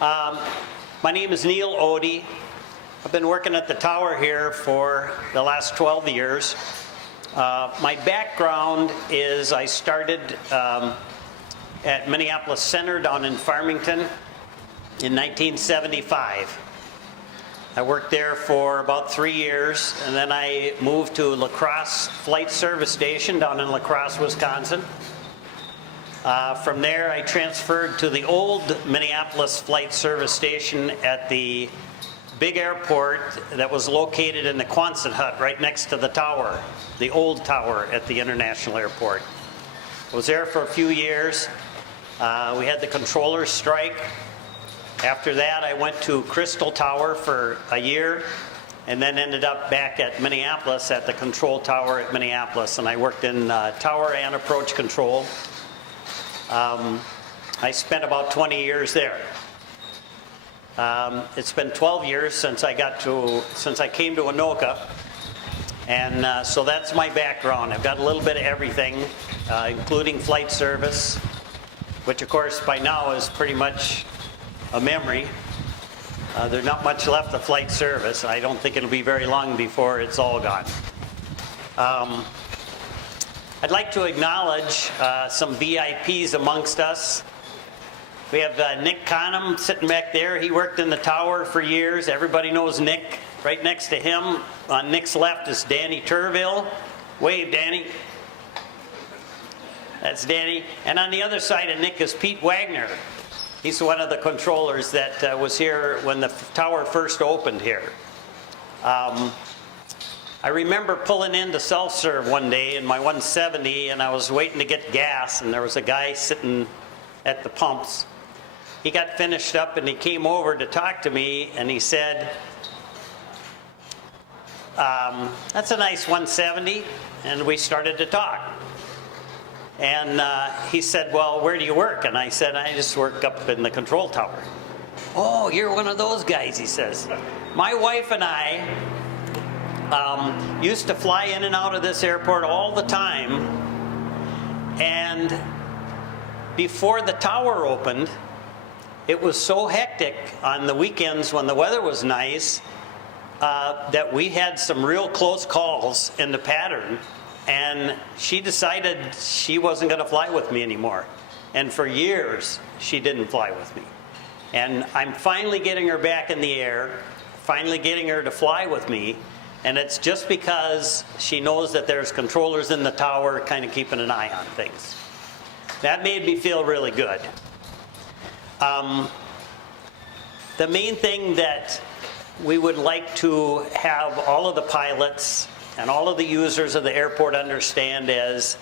My name is Neil Otey. I've been working at the tower here for the last 12 years. My background is I started at Minneapolis Center down in Farmington in 1975. I worked there for about 3 years, and then I moved to La Crosse Flight Service Station down in La Crosse, Wisconsin. From there, I transferred to the old Minneapolis Flight Service Station at the big airport that was located in the Quonset hut right next to the tower, the old tower at the International Airport. I was there for a few years. We had the controllers strike. After that, I went to Crystal Tower for a year and then ended up back at Minneapolis at the control tower at Minneapolis, and I worked in tower and approach control. I spent about 20 years there. It's been 12 years since I came to Anoka, and so that's my background. I've got a little bit of everything, including flight service, which of course by now is pretty much a memory. There's not much left of flight service. I don't think it'll be very long before it's all gone. I'd like to acknowledge some VIPs amongst us. We have Nick Conham sitting back there. He worked in the tower for years. Everybody knows Nick. Right next to him, on Nick's left, is Danny Turville. Wave, Danny. That's Danny. And on the other side of Nick is Pete Wagner. He's one of the controllers that was here when the tower first opened here. I remember pulling into self-serve one day in my 170, and I was waiting to get gas, and there was a guy sitting at the pumps. He got finished up and he came over to talk to me, and he said, that's a nice 170, and we started to talk. And he said, well, where do you work? And I said, I just work up in the control tower. Oh, you're one of those guys, he says. My wife and I used to fly in and out of this airport all the time, and before the tower opened, it was so hectic on the weekends when the weather was nice that we had some real close calls in the pattern, and she decided she wasn't going to fly with me anymore. And for years, she didn't fly with me. And I'm finally getting her back in the air, finally getting her to fly with me, and it's just because she knows that there's controllers in the tower kind of keeping an eye on things. That made me feel really good. The main thing that we would like to have all of the pilots and all of the users of the airport understand is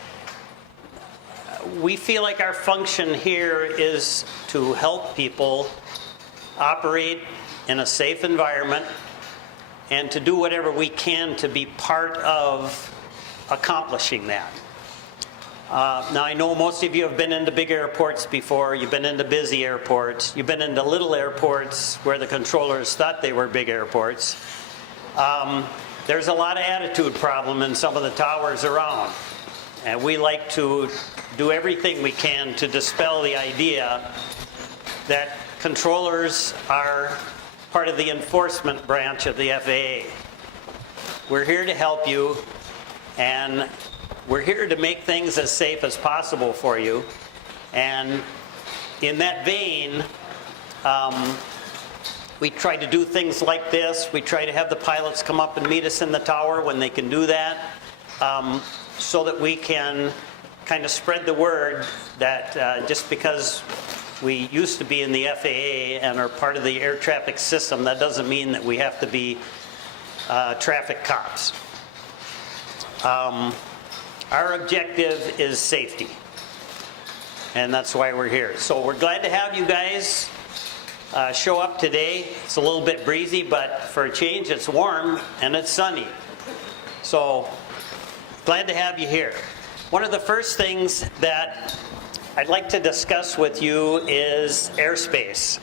we feel like our function here is to help people operate in a safe environment and to do whatever we can to be part of accomplishing that. Now, I know most of you have been into big airports before. You've been into busy airports. You've been into little airports where the controllers thought they were big airports. There's a lot of attitude problem in some of the towers around. And we like to do everything we can to dispel the idea that controllers are part of the enforcement branch of the FAA. We're here to help you, and we're here to make things as safe as possible for you. And in that vein, we try to do things like this. We try to have the pilots come up and meet us in the tower when they can do that, so that we can kind of spread the word that just because we used to be in the FAA and are part of the air traffic system, that doesn't mean that we have to be traffic cops. Our objective is safety, and that's why we're here. So we're glad to have you guys show up today. It's a little bit breezy, but for a change, it's warm and it's sunny. So glad to have you here. One of the first things that I'd like to discuss with you is airspace.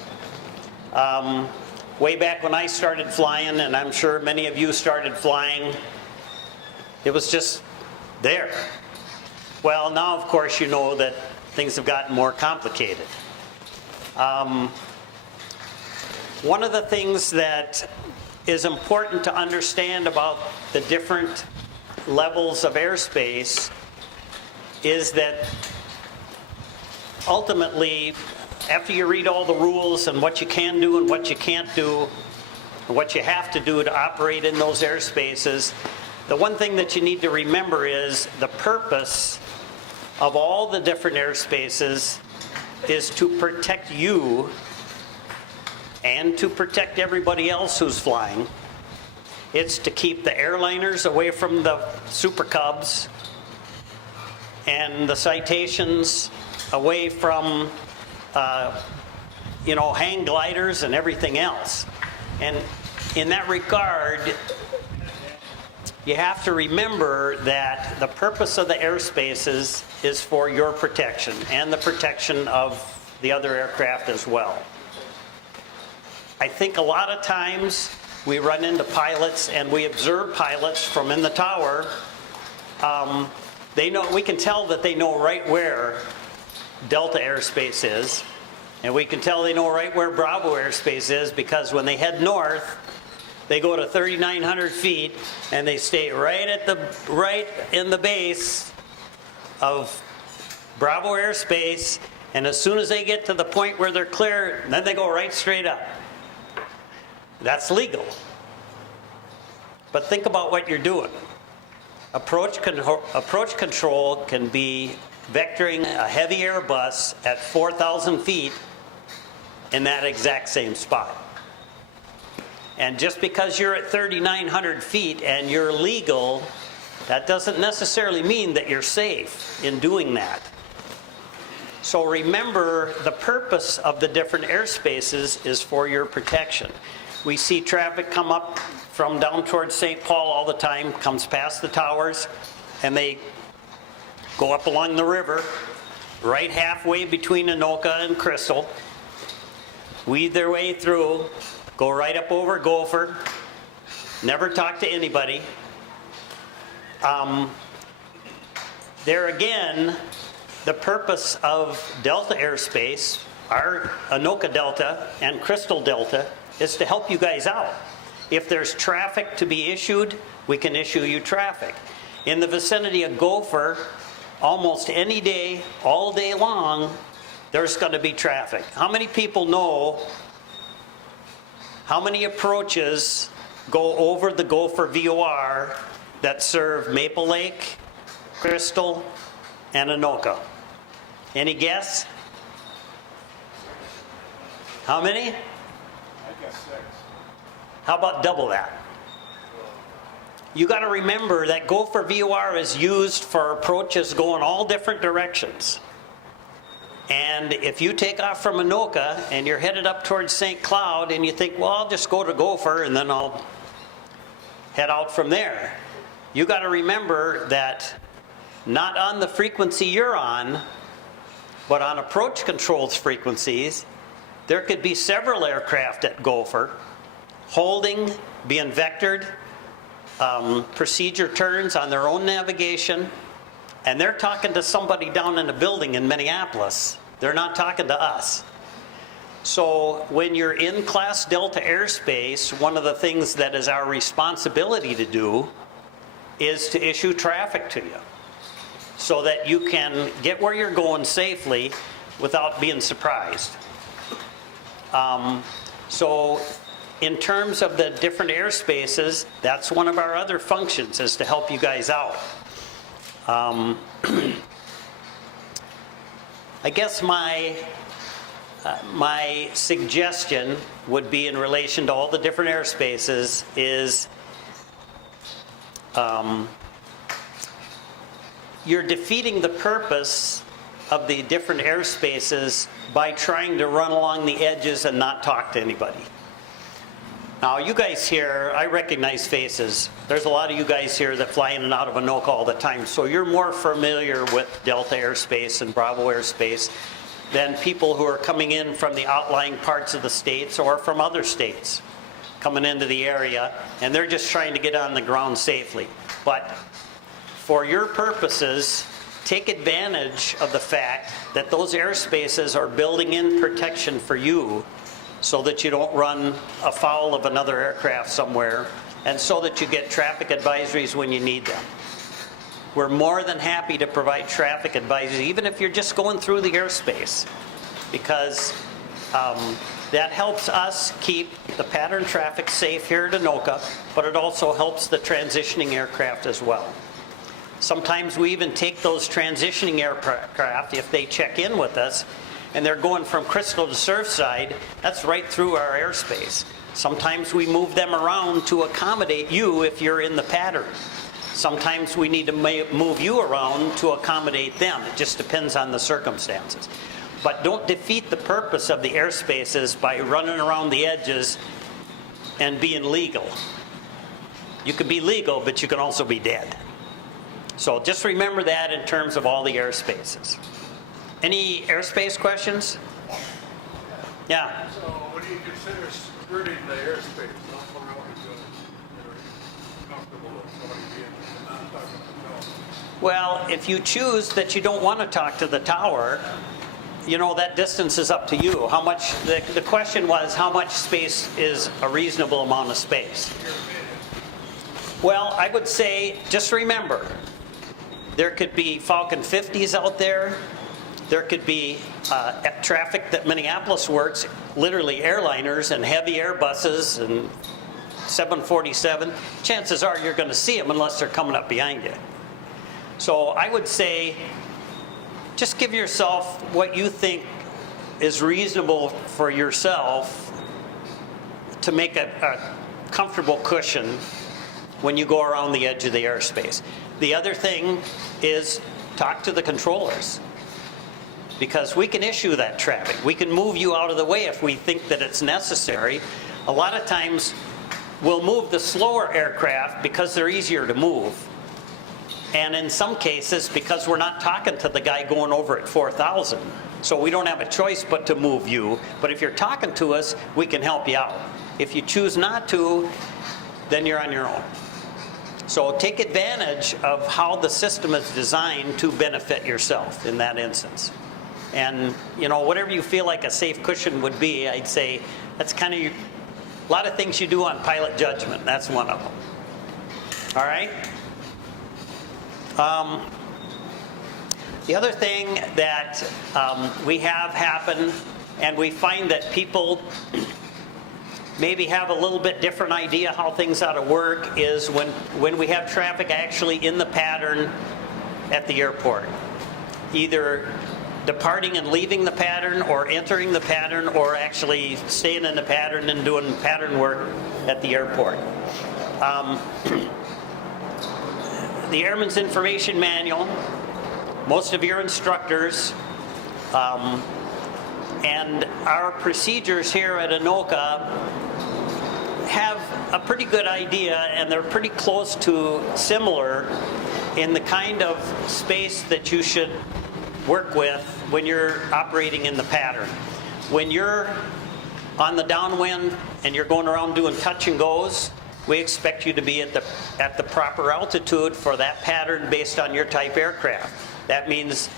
Way back when I started flying, and I'm sure many of you started flying, it was just there. Well, now of course you know that things have gotten more complicated. One of the things that is important to understand about the different levels of airspace is that ultimately, after you read all the rules and what you can do and what you can't do, and what you have to do to operate in those airspaces, the one thing that you need to remember is the purpose of all the different airspaces is to protect you and to protect everybody else who's flying. It's to keep the airliners away from the Super Cubs and the Citations away from hang gliders and everything else. And in that regard, you have to remember that the purpose of the airspaces is for your protection and the protection of the other aircraft as well. I think a lot of times we run into pilots and we observe pilots from in the tower. We can tell that they know right where Delta airspace is, and we can tell they know right where Bravo airspace is, because when they head north, they go to 3,900 feet and they stay right in the base of Bravo airspace, and as soon as they get to the point where they're clear, then they go right straight up. That's legal. But think about what you're doing. Approach control can be vectoring a heavy Airbus at 4,000 feet in that exact same spot. And just because you're at 3,900 feet and you're legal, that doesn't necessarily mean that you're safe in doing that. So remember, the purpose of the different airspaces is for your protection. We see traffic come up from down towards St. Paul all the time, comes past the towers, and they go up along the river, right halfway between Anoka and Crystal, weave their way through, go right up over Gopher, never talk to anybody. There again, the purpose of Delta airspace, our Anoka Delta and Crystal Delta, is to help you guys out. If there's traffic to be issued, we can issue you traffic. In the vicinity of Gopher, almost any day, all day long, there's going to be traffic. How many people know how many approaches go over the Gopher VOR that serve Maple Lake, Crystal, and Anoka? Any guess? How many? I guess 6. How about double that? You got to remember that Gopher VOR is used for approaches going all different directions. And if you take off from Anoka and you're headed up towards St. Cloud and you think, well, I'll just go to Gopher and then I'll head out from there, you got to remember that not on the frequency you're on, but on approach controlled frequencies, there could be several aircraft at Gopher holding, being vectored, procedure turns on their own navigation, and they're talking to somebody down in a building in Minneapolis. They're not talking to us. So when you're in Class Delta airspace, one of the things that is our responsibility to do is to issue traffic to you so that you can get where you're going safely without being surprised. So in terms of the different airspaces, that's one of our other functions, is to help you guys out. I guess my suggestion would be, in relation to all the different airspaces, is you're defeating the purpose of the different airspaces by trying to run along the edges and not talk to anybody. Now, you guys here, I recognize faces. There's a lot of you guys here that fly in and out of Anoka all the time, so you're more familiar with Delta airspace and Bravo airspace than people who are coming in from the outlying parts of the states or from other states coming into the area, and they're just trying to get on the ground safely. But for your purposes, take advantage of the fact that those airspaces are building in protection for you, so that you don't run afoul of another aircraft somewhere, and so that you get traffic advisories when you need them. We're more than happy to provide traffic advisories, even if you're just going through the airspace, because that helps us keep the pattern traffic safe here at Anoka, but it also helps the transitioning aircraft as well. Sometimes we even take those transitioning aircraft, if they check in with us, and they're going from Crystal to Surfside, that's right through our airspace. Sometimes we move them around to accommodate you if you're in the pattern. Sometimes we need to move you around to accommodate them. It just depends on the circumstances. But don't defeat the purpose of the airspaces by running around the edges and being legal. You can be legal, but you can also be dead. So just remember that in terms of all the airspaces. Any airspace questions? Yeah. So when you consider skirting the airspace, how far out is it? You're comfortable with somebody being not talking to the tower? Well, if you choose that you don't want to talk to the tower, you know, that distance is up to you. How much, the question was, how much space is a reasonable amount of space? Well, I would say, just remember, there could be Falcon 50s out there. There could be traffic that Minneapolis works, literally airliners and heavy Airbuses and 747. Chances are you're going to see them unless they're coming up behind you. So I would say, just give yourself what you think is reasonable for yourself to make a comfortable cushion when you go around the edge of the airspace. The other thing is talk to the controllers, because we can issue that traffic. We can move you out of the way if we think that it's necessary. A lot of times we'll move the slower aircraft because they're easier to move. And in some cases, because we're not talking to the guy going over at 4,000. So we don't have a choice but to move you. But if you're talking to us, we can help you out. If you choose not to, then you're on your own. So take advantage of how the system is designed to benefit yourself in that instance. And, you know, whatever you feel like a safe cushion would be, I'd say that's kind of a lot of things you do on pilot judgment. That's one of them. All right? The other thing that we have happen, and we find that people maybe have a little bit different idea how things ought to work, is when we have traffic actually in the pattern at the airport, either departing and leaving the pattern, or entering the pattern, or actually staying in the pattern and doing pattern work at the airport. The Airman's Information Manual, most of your instructors, and our procedures here at Anoka have a pretty good idea, and they're pretty close to similar in the kind of space that you should work with when you're operating in the pattern. When you're on the downwind and you're going around doing touch and goes, we expect you to be at the proper altitude for that pattern based on your type aircraft. That means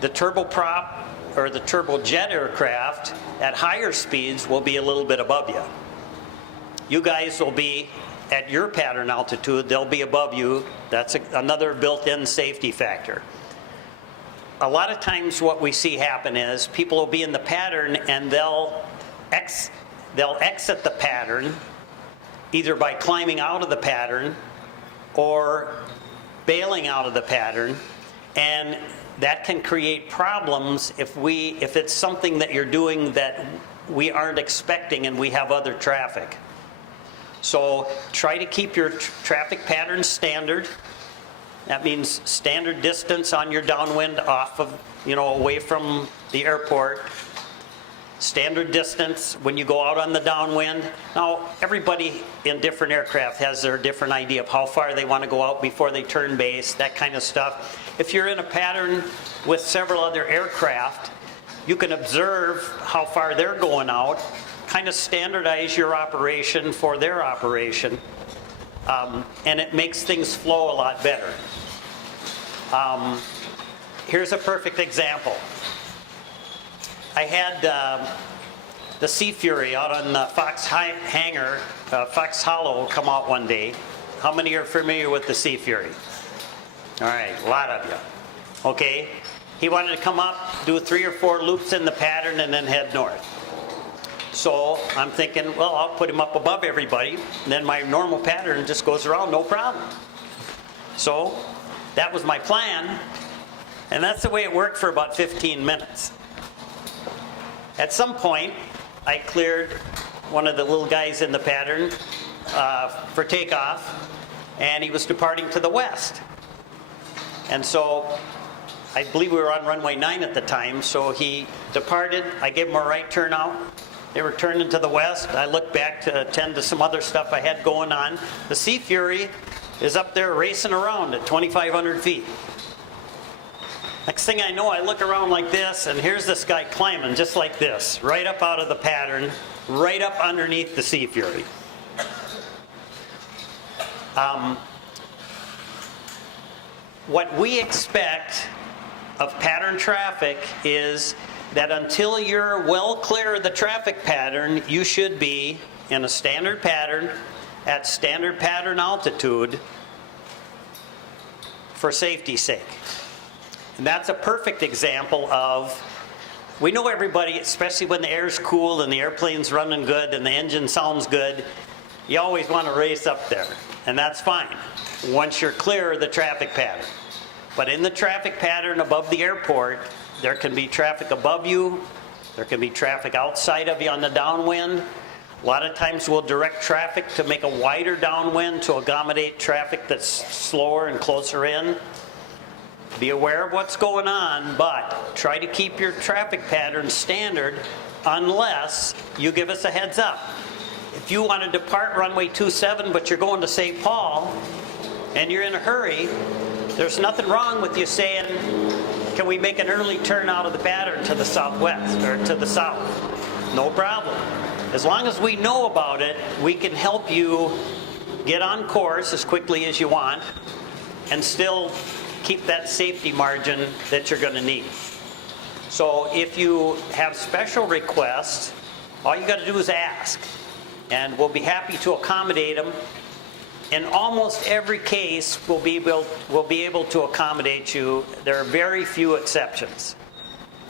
the turboprop or the turbojet aircraft at higher speeds will be a little bit above you. You guys will be at your pattern altitude, they'll be above you. That's another built-in safety factor. A lot of times what we see happen is people will be in the pattern and they'll exit the pattern either by climbing out of the pattern or bailing out of the pattern, and that can create problems if it's something that you're doing that we aren't expecting and we have other traffic. So try to keep your traffic patterns standard. That means standard distance on your downwind off of, away from the airport. Standard distance when you go out on the downwind. Now, everybody in different aircraft has their different idea of how far they want to go out before they turn base, that kind of stuff. If you're in a pattern with several other aircraft, you can observe how far they're going out, kind of standardize your operation for their operation, and it makes things flow a lot better. Here's a perfect example. I had the Sea Fury out on the Fox Hangar, Fox Hollow come out one day. How many are familiar with the Sea Fury? All right, a lot of you. Okay, he wanted to come up, do 3 or 4 loops in the pattern, and then head north. So I'm thinking, well, I'll put him up above everybody, and then my normal pattern just goes around, no problem. So that was my plan, and that's the way it worked for about 15 minutes. At some point, I cleared one of the little guys in the pattern for takeoff, and he was departing to the west. And so I believe we were on runway 9 at the time, so he departed. I gave him a right turnout. They were turning to the west. I looked back to attend to some other stuff I had going on. The Sea Fury is up there racing around at 2,500 feet. Next thing I know, I look around like this, and here's this guy climbing just like this, right up out of the pattern, right up underneath the Sea Fury. What we expect of pattern traffic is that until you're well clear of the traffic pattern, you should be in a standard pattern at standard pattern altitude for safety's sake. And that's a perfect example of, we know everybody, especially when the air's cool and the airplane's running good and the engine sounds good, you always want to race up there. And that's fine once you're clear of the traffic pattern. But in the traffic pattern above the airport, there can be traffic above you, there can be traffic outside of you on the downwind. A lot of times we'll direct traffic to make a wider downwind to accommodate traffic that's slower and closer in. Be aware of what's going on, but try to keep your traffic pattern standard unless you give us a heads up. If you want to depart runway 27 but you're going to St. Paul and you're in a hurry, there's nothing wrong with you saying, can we make an early turn out of the pattern to the southwest or to the south? No problem. As long as we know about it, we can help you get on course as quickly as you want and still keep that safety margin that you're going to need. So if you have special requests, all you got to do is ask, and we'll be happy to accommodate them. In almost every case, we'll be able to accommodate you. There are very few exceptions.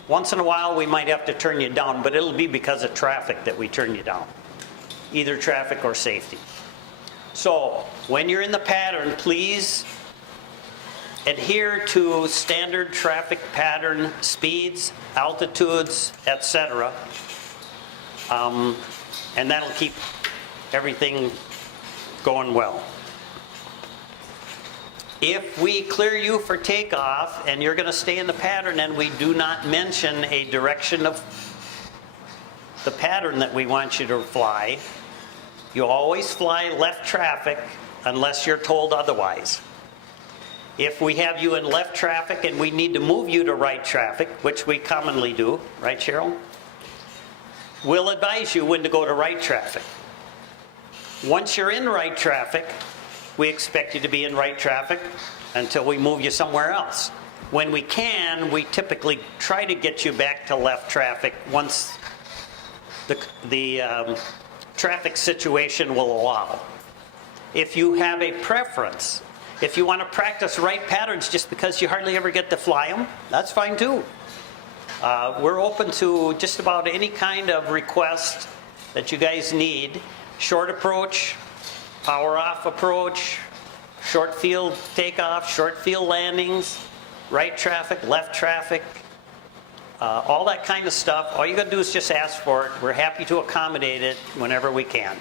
Once in a while, we might have to turn you down, but it'll be because of traffic that we turn you down, either traffic or safety. So when you're in the pattern, please adhere to standard traffic pattern speeds, altitudes, etc. And that'll keep everything going well. If we clear you for takeoff and you're going to stay in the pattern and we do not mention a direction of the pattern that we want you to fly, you always fly left traffic unless you're told otherwise. If we have you in left traffic and we need to move you to right traffic, which we commonly do, right, Cheryl? We'll advise you when to go to right traffic. Once you're in right traffic, we expect you to be in right traffic until we move you somewhere else. When we can, we typically try to get you back to left traffic once the traffic situation will allow. If you have a preference, if you want to practice right patterns just because you hardly ever get to fly them, that's fine too. We're open to just about any kind of request that you guys need. Short approach, power off approach, short field takeoff, short field landings, right traffic, left traffic, all that kind of stuff. All you got to do is just ask for it. We're happy to accommodate it whenever we can.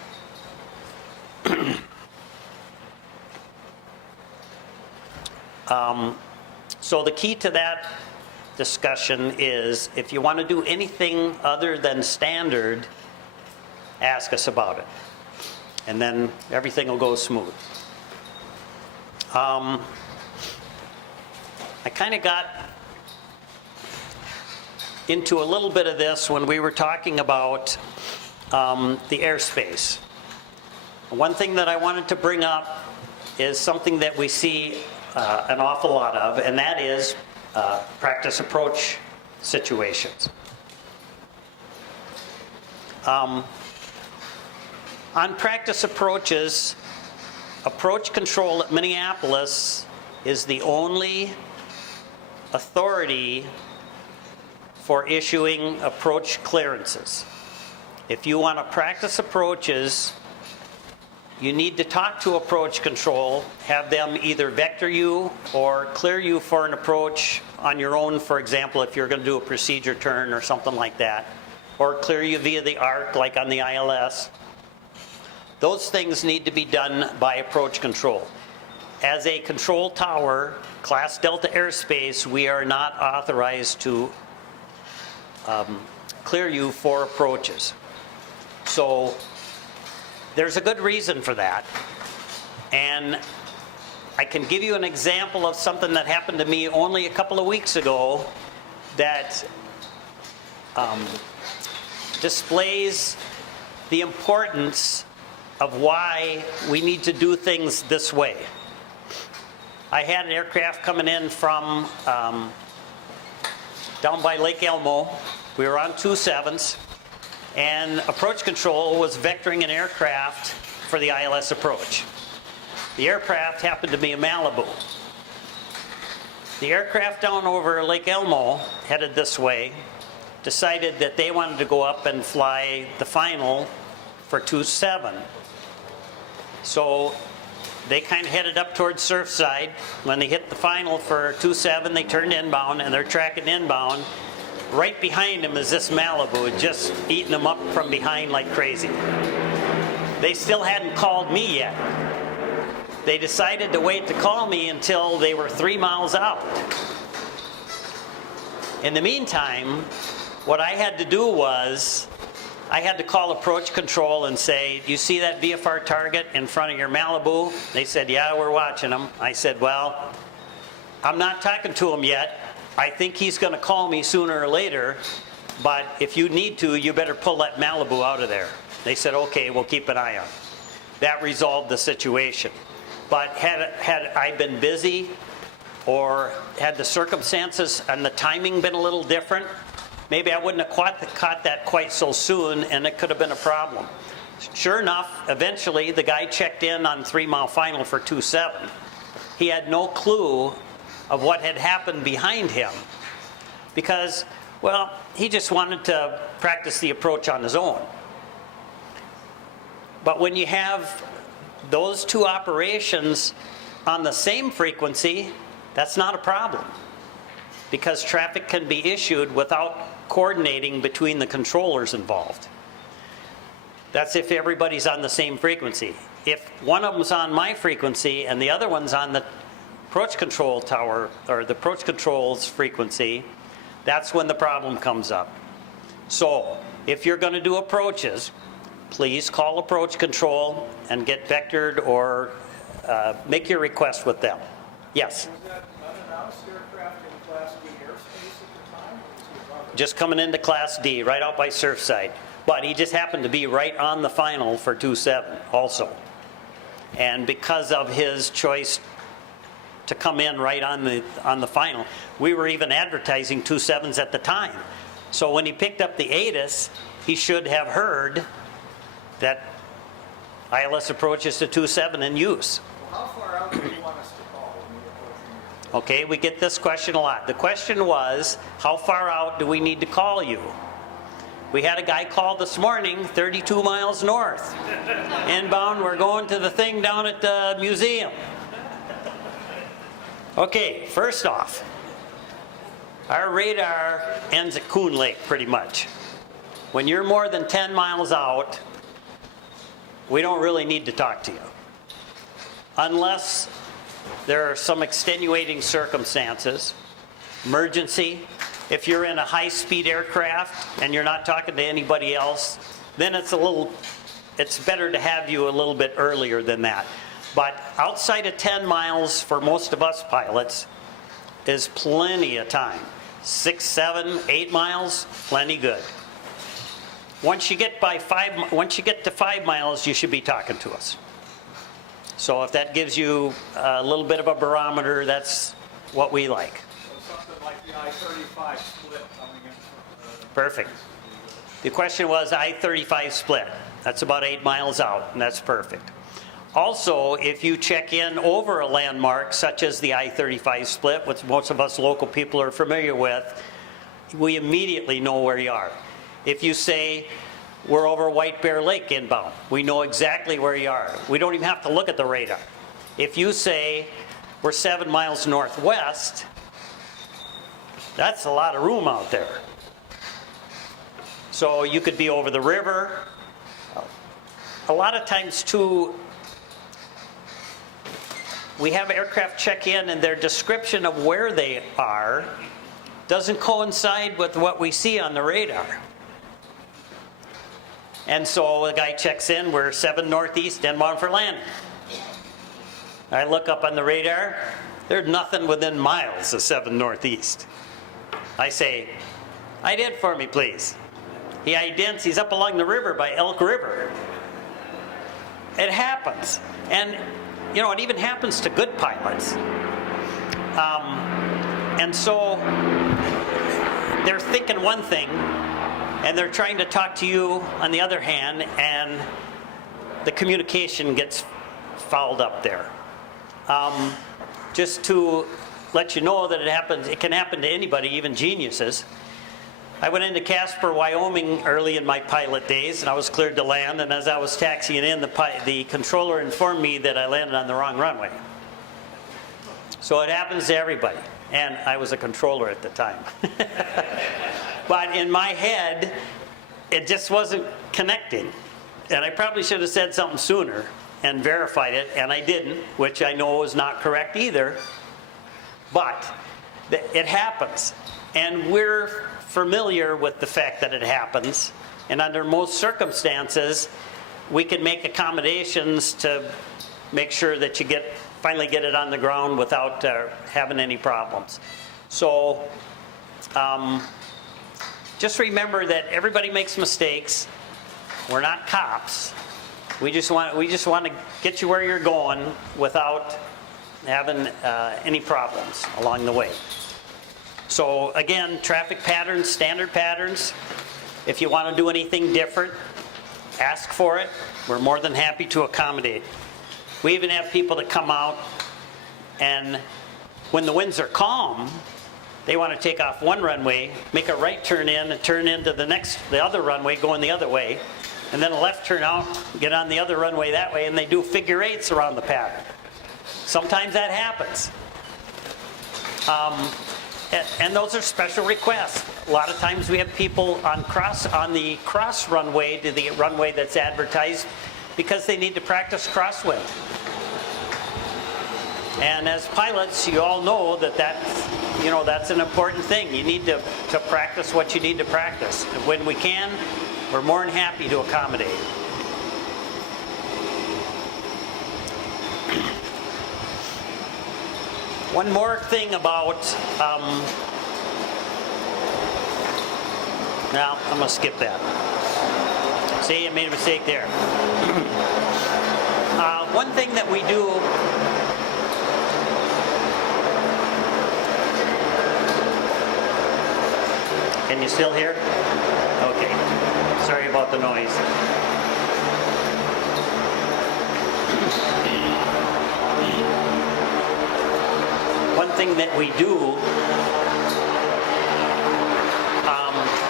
So the key to that discussion is if you want to do anything other than standard, ask us about it. And then everything will go smooth. I kind of got into a little bit of this when we were talking about the airspace. One thing that I wanted to bring up is something that we see an awful lot of, and that is practice approach situations. On practice approaches, approach control at Minneapolis is the only authority for issuing approach clearances. If you want to practice approaches, you need to talk to approach control, have them either vector you or clear you for an approach on your own, for example, if you're going to do a procedure turn or something like that, or clear you via the ARC like on the ILS. Those things need to be done by approach control. As a control tower, Class Delta airspace, we are not authorized to clear you for approaches. So there's a good reason for that. And I can give you an example of something that happened to me only a couple of weeks ago that displays the importance of why we need to do things this way. I had an aircraft coming in from down by Lake Elmo. We were on 27s, and approach control was vectoring an aircraft for the ILS approach. The aircraft happened to be a Malibu. The aircraft down over Lake Elmo, headed this way, decided that they wanted to go up and fly the final for 27. So they kind of headed up towards Surfside. When they hit the final for 27, they turned inbound, and they're tracking inbound. Right behind them is this Malibu, just eating them up from behind like crazy. They still hadn't called me yet. They decided to wait to call me until they were 3 miles out. In the meantime, what I had to do was, I had to call approach control and say, "Do you see that VFR target in front of your Malibu?" They said, "Yeah, we're watching them." I said, "Well, I'm not talking to him yet. I think he's going to call me sooner or later, but if you need to, you better pull that Malibu out of there." They said, "Okay, we'll keep an eye on it." That resolved the situation. But had I been busy or had the circumstances and the timing been a little different, maybe I wouldn't have caught that quite so soon, and it could have been a problem. Sure enough, eventually the guy checked in on 3 mile final for 27. He had no clue of what had happened behind him because, well, he just wanted to practice the approach on his own. But when you have those two operations on the same frequency, that's not a problem, because traffic can be issued without coordinating between the controllers involved. That's if everybody's on the same frequency. If one of them's on my frequency and the other one's on the approach control tower, or the approach control's frequency, that's when the problem comes up. So if you're going to do approaches, please call approach control and get vectored or make your request with them. Yes? Was that unannounced aircraft in Class D airspace at the time? Or was he above it? Just coming into Class D, right out by Surfside. But he just happened to be right on the final for 27 also. And because of his choice to come in right on the final, we were even advertising 27s at the time. So when he picked up the ATIS, he should have heard that ILS approaches to 27 in use. Well, how far out do you want us to call when we approach you? Okay, we get this question a lot. The question was, how far out do we need to call you? We had a guy call this morning, 32 miles north. Inbound, we're going to the thing down at the museum. Okay, first off, our radar ends at Coon Lake pretty much. When you're more than 10 miles out, we don't really need to talk to you. Unless there are some extenuating circumstances, emergency. If you're in a high-speed aircraft and you're not talking to anybody else, then it's better to have you a little bit earlier than that. But outside of 10 miles for most of us pilots is plenty of time. 6, 7, 8 miles, plenty good. Once you get to 5 miles, you should be talking to us. So if that gives you a little bit of a barometer, that's what we like. So something like the I-35 split coming in from Perfect. The question was I-35 split. That's about 8 miles out, and that's perfect. Also, if you check in over a landmark such as the I-35 split, which most of us local people are familiar with, we immediately know where you are. If you say, we're over White Bear Lake inbound, we know exactly where you are. We don't even have to look at the radar. If you say, we're 7 miles northwest, that's a lot of room out there. So you could be over the river. A lot of times too, we have aircraft check in and their description of where they are doesn't coincide with what we see on the radar. And so the guy checks in, we're 7 northeast, inbound for landing. I look up on the radar, there's nothing within miles of 7 northeast. I say, ident for me, please. He idents, he's up along the river by Elk River. It happens. And, you know, it even happens to good pilots. And so they're thinking one thing, and they're trying to talk to you on the other hand, and the communication gets fouled up there. Just to let you know that it can happen to anybody, even geniuses. I went into Casper, Wyoming early in my pilot days, and I was cleared to land, and as I was taxiing in, the controller informed me that I landed on the wrong runway. So it happens to everybody, and I was a controller at the time. But in my head, it just wasn't connecting, and I probably should have said something sooner and verified it, and I didn't, which I know is not correct either, but it happens, and we're familiar with the fact that it happens, and under most circumstances we can make accommodations to make sure that you finally get it on the ground without having any problems. So just remember that everybody makes mistakes. We're not cops. We just want to get you where you're going without having any problems along the way. So again, traffic patterns, standard patterns. If you want to do anything different, ask for it. We're more than happy to accommodate. We even have people that come out, and when the winds are calm, they want to take off one runway, make a right turn in, and turn into the other runway going the other way, and then a left turn out, get on the other runway that way, and they do figure eights around the pattern. Sometimes that happens. And those are special requests. A lot of times we have people on the cross runway to the runway that's advertised because they need to practice crosswind. And as pilots, you all know that's an important thing. You need to practice what you need to practice. And when we can, we're more than happy to accommodate. One more thing about, now I'm going to skip that. See, I made a mistake there. One thing that we do, can you still hear? Okay, sorry about the noise. One thing that we do,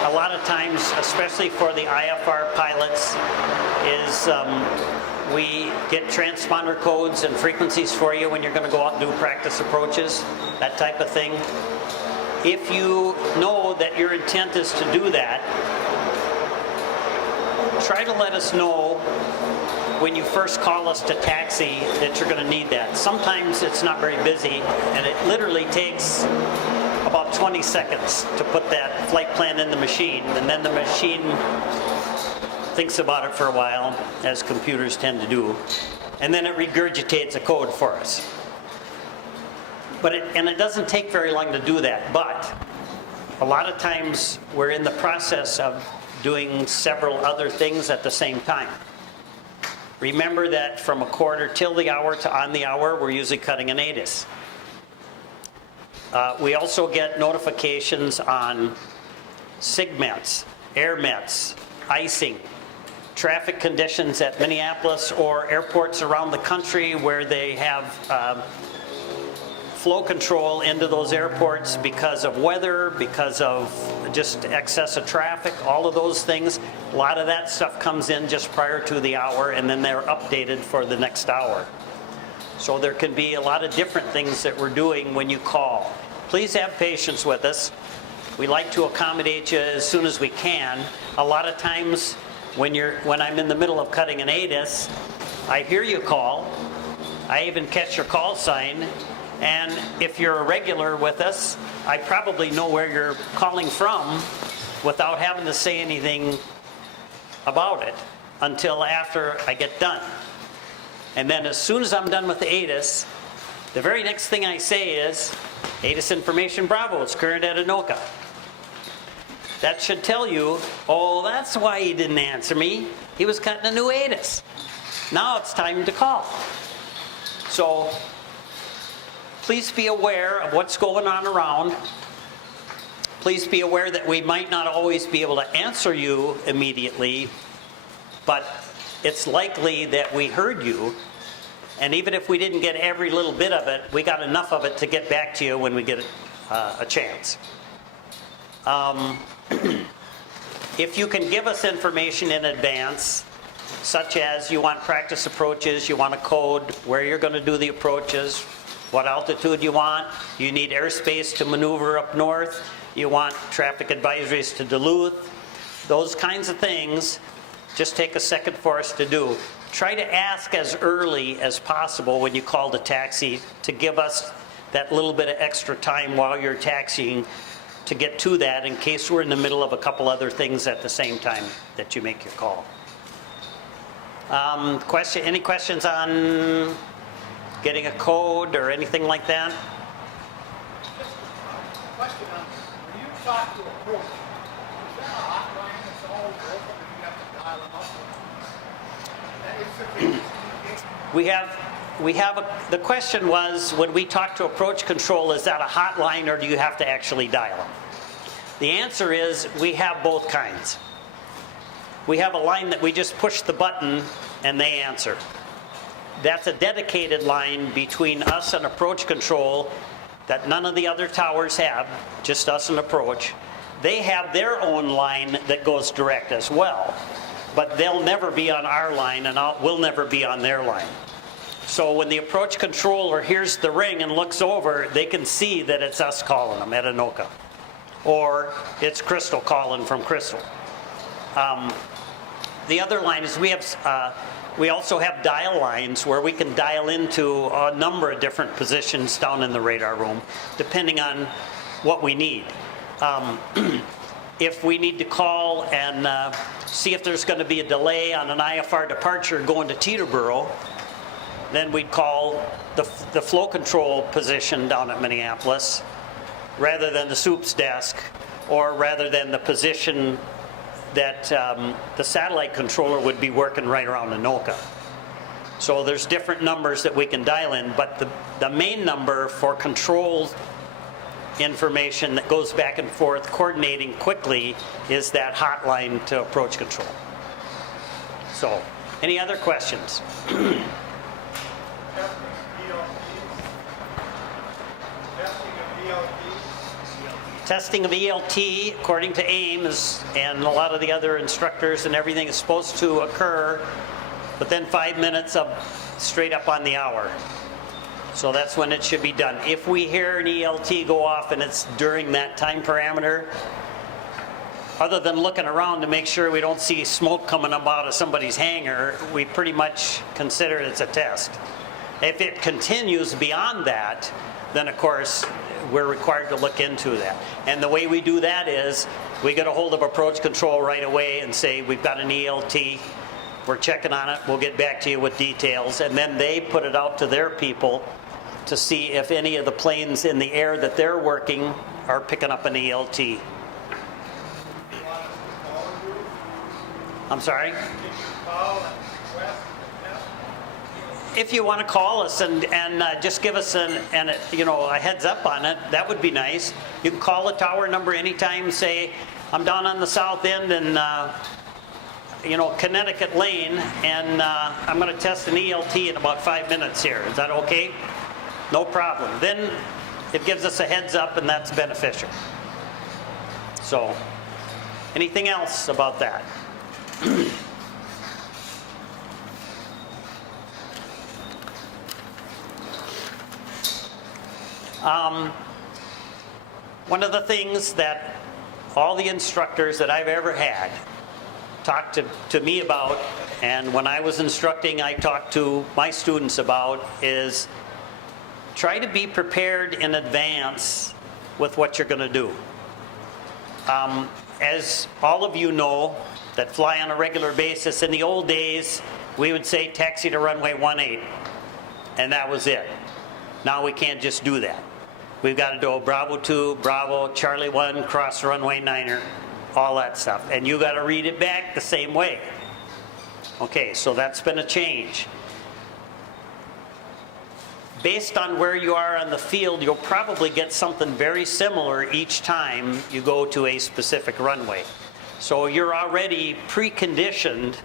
a lot of times, especially for the IFR pilots, is we get transponder codes and frequencies for you when you're going to go out and do practice approaches, that type of thing. If you know that your intent is to do that, try to let us know when you first call us to taxi that you're going to need that. Sometimes it's not very busy, and it literally takes about 20 seconds to put that flight plan in the machine, and then the machine thinks about it for a while, as computers tend to do, and then it regurgitates a code for us. And it doesn't take very long to do that, but a lot of times we're in the process of doing several other things at the same time. Remember that from a quarter till the hour to on the hour, we're usually cutting an ATIS. We also get notifications on SIGMETs, AirMets, icing, traffic conditions at Minneapolis or airports around the country where they have flow control into those airports because of weather, because of just excess of traffic, all of those things. A lot of that stuff comes in just prior to the hour, and then they're updated for the next hour. So there can be a lot of different things that we're doing when you call. Please have patience with us. We like to accommodate you as soon as we can. A lot of times when I'm in the middle of cutting an ATIS, I hear you call. I even catch your call sign. And if you're a regular with us, I probably know where you're calling from without having to say anything about it until after I get done. And then as soon as I'm done with the ATIS, the very next thing I say is, ATIS information Bravo, it's current at Anoka. That should tell you, oh, that's why he didn't answer me. He was cutting a new ATIS. Now it's time to call. So please be aware of what's going on around. Please be aware that we might not always be able to answer you immediately, but it's likely that we heard you. And even if we didn't get every little bit of it, we got enough of it to get back to you when we get a chance. If you can give us information in advance, such as you want practice approaches, you want a code, where you're going to do the approaches, what altitude you want, you need airspace to maneuver up north, you want traffic advisories to Duluth, those kinds of things, just take a second for us to do. Try to ask as early as possible when you call the taxi to give us that little bit of extra time while you're taxiing to get to that in case we're in the middle of a couple other things at the same time that you make your call. Any questions on getting a code or anything like that? Just a question on, when you talk to approach, is there a hotline that's always open or do you have to dial them up? That is sufficient communication. The question was, when we talk to approach control, is that a hotline or do you have to actually dial them? The answer is we have both kinds. We have a line that we just push the button and they answer. That's a dedicated line between us and approach control that none of the other towers have, just us and approach. They have their own line that goes direct as well, but they'll never be on our line and we'll never be on their line. So when the approach controller hears the ring and looks over, they can see that it's us calling them at Anoka, or it's Crystal calling from Crystal. The other line is we also have dial lines where we can dial into a number of different positions down in the radar room, depending on what we need. If we need to call and see if there's going to be a delay on an IFR departure going to Teterboro, then we'd call the flow control position down at Minneapolis rather than the SOOP's desk, or rather than the position that the satellite controller would be working right around Anoka. So there's different numbers that we can dial in, but the main number for control information that goes back and forth coordinating quickly is that hotline to approach control. So, any other questions? Testing of ELT, according to AIMS and a lot of the other instructors and everything, is supposed to occur within 5 minutes of straight up on the hour. So that's when it should be done. If we hear an ELT go off and it's during that time parameter, other than looking around to make sure we don't see smoke coming up out of somebody's hangar, we pretty much consider it's a test. If it continues beyond that, then of course we're required to look into that. And the way we do that is we get a hold of approach control right away and say, we've got an ELT, we're checking on it, we'll get back to you with details, and then they put it out to their people to see if any of the planes in the air that they're working are picking up an ELT. I'm sorry? If you want to call us and just give us a heads up on it, that would be nice. You can call the tower number anytime, say, I'm down on the south end and Connecticut Lane, and I'm going to test an ELT in about 5 minutes here. Is that okay? No problem. Then it gives us a heads up, and that's beneficial. So, anything else about that? One of the things that all the instructors that I've ever had talked to me about, and when I was instructing, I talked to my students about, is try to be prepared in advance with what you're going to do. As all of you know that fly on a regular basis, in the old days, we would say taxi to runway 18, and that was it. Now we can't just do that. We've got to do Bravo 2, Bravo, Charlie 1, cross runway 9er, all that stuff. And you got to read it back the same way. Okay, so that's been a change. Based on where you are on the field, you'll probably get something very similar each time you go to a specific runway. So you're already preconditioned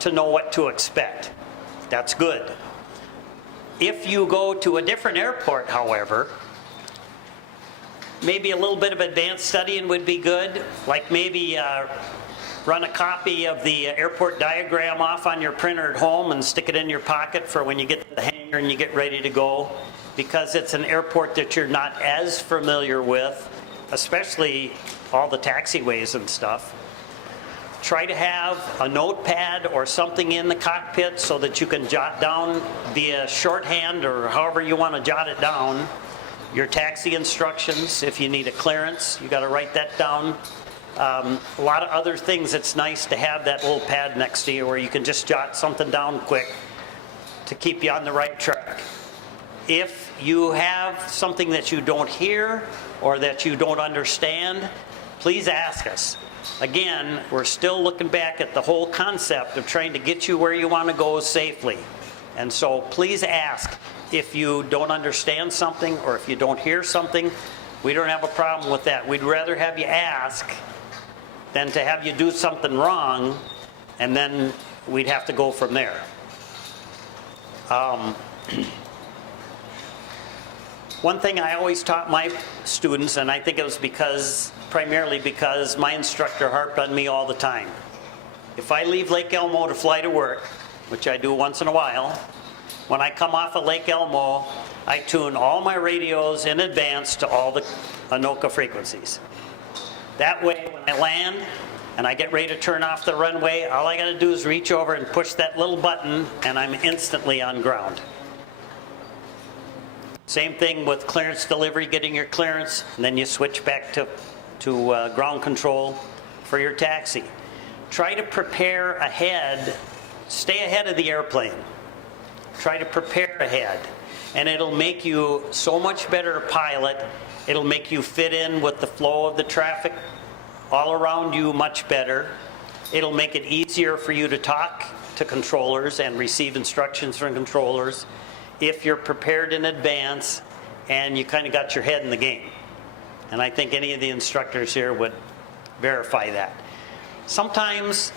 to know what to expect. That's good. If you go to a different airport, however, maybe a little bit of advanced studying would be good, like maybe run a copy of the airport diagram off on your printer at home and stick it in your pocket for when you get to the hangar and you get ready to go, because it's an airport that you're not as familiar with, especially all the taxiways and stuff. Try to have a notepad or something in the cockpit so that you can jot down via shorthand or however you want to jot it down your taxi instructions. If you need a clearance, you got to write that down. A lot of other things, it's nice to have that little pad next to you where you can just jot something down quick to keep you on the right track. If you have something that you don't hear or that you don't understand, please ask us. Again, we're still looking back at the whole concept of trying to get you where you want to go safely. And so please ask. If you don't understand something or if you don't hear something, we don't have a problem with that. We'd rather have you ask than to have you do something wrong, and then we'd have to go from there. One thing I always taught my students, and I think it was primarily because my instructor harped on me all the time. If I leave Lake Elmo to fly to work, which I do once in a while, when I come off of Lake Elmo, I tune all my radios in advance to all the Anoka frequencies. That way, when I land and I get ready to turn off the runway, all I got to do is reach over and push that little button, and I'm instantly on ground. Same thing with clearance delivery, getting your clearance, and then you switch back to ground control for your taxi. Try to prepare ahead, stay ahead of the airplane. Try to prepare ahead, and it'll make you so much better pilot. It'll make you fit in with the flow of the traffic all around you much better. It'll make it easier for you to talk to controllers and receive instructions from controllers if you're prepared in advance and you kind of got your head in the game. And I think any of the instructors here would verify that. Sometimes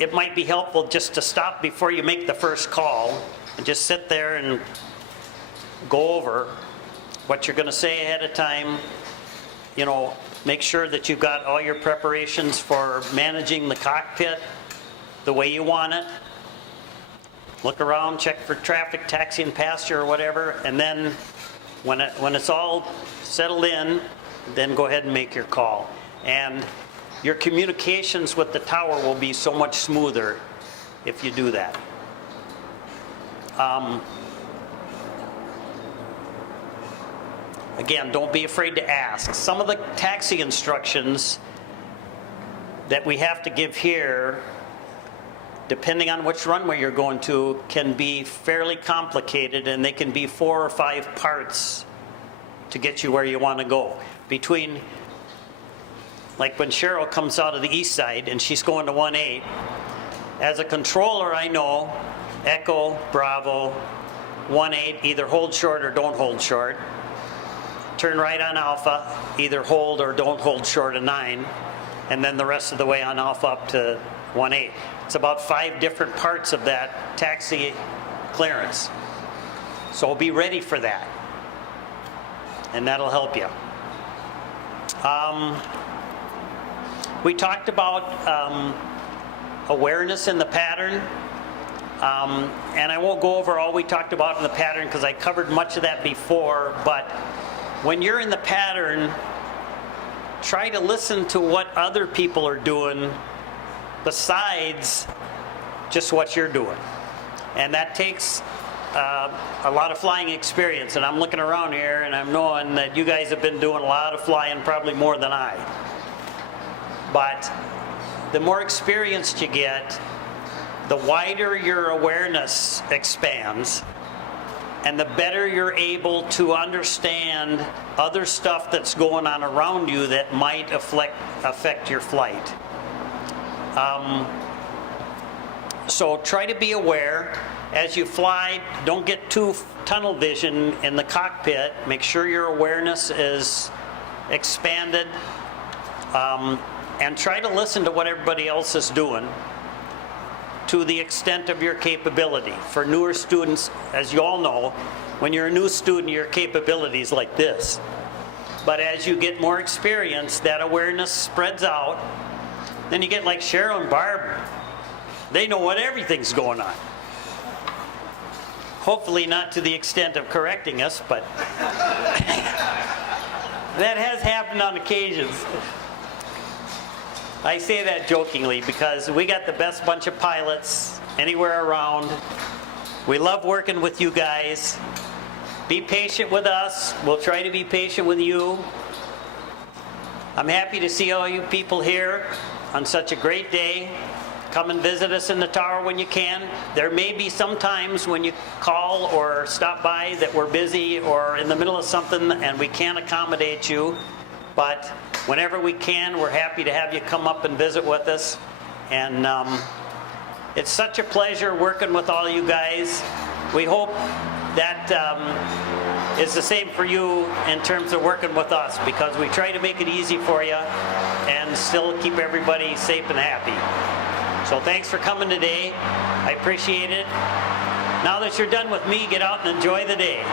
it might be helpful just to stop before you make the first call and just sit there and go over what you're going to say ahead of time. Make sure that you've got all your preparations for managing the cockpit the way you want it. Look around, check for traffic, taxi and passenger or whatever, and then when it's all settled in, then go ahead and make your call. And your communications with the tower will be so much smoother if you do that. Again, don't be afraid to ask. Some of the taxi instructions that we have to give here, depending on which runway you're going to, can be fairly complicated, and they can be 4 or 5 parts to get you where you want to go. Like when Cheryl comes out of the east side and she's going to 18, as a controller I know Echo, Bravo, 18, either hold short or don't hold short. Turn right on Alpha, either hold or don't hold short of 9. and then the rest of the way on off up to 1A. It's about 5 different parts of that taxi clearance. So be ready for that, and that'll help you. We talked about awareness in the pattern, and I won't go over all we talked about in the pattern because I covered much of that before, but when you're in the pattern, try to listen to what other people are doing besides just what you're doing. And that takes a lot of flying experience, and I'm looking around here and I'm knowing that you guys have been doing a lot of flying, probably more than I. But the more experienced you get, the wider your awareness expands, and the better you're able to understand other stuff that's going on around you that might affect your flight. So try to be aware. As you fly, don't get too tunnel vision in the cockpit. Make sure your awareness is expanded, and try to listen to what everybody else is doing to the extent of your capability. For newer students, as you all know, when you're a new student, your capability is like this. But as you get more experience, that awareness spreads out. Then you get like Cheryl and Barb. They know what everything's going on. Hopefully not to the extent of correcting us, but that has happened on occasions. I say that jokingly because we got the best bunch of pilots anywhere around. We love working with you guys. Be patient with us. We'll try to be patient with you. I'm happy to see all you people here on such a great day. Come and visit us in the tower when you can. There may be some times when you call or stop by that we're busy or in the middle of something and we can't accommodate you. But whenever we can, we're happy to have you come up and visit with us. And it's such a pleasure working with all you guys. We hope that is the same for you in terms of working with us, because we try to make it easy for you and still keep everybody safe and happy. So thanks for coming today. I appreciate it. Now that you're done with me, get out and enjoy the day.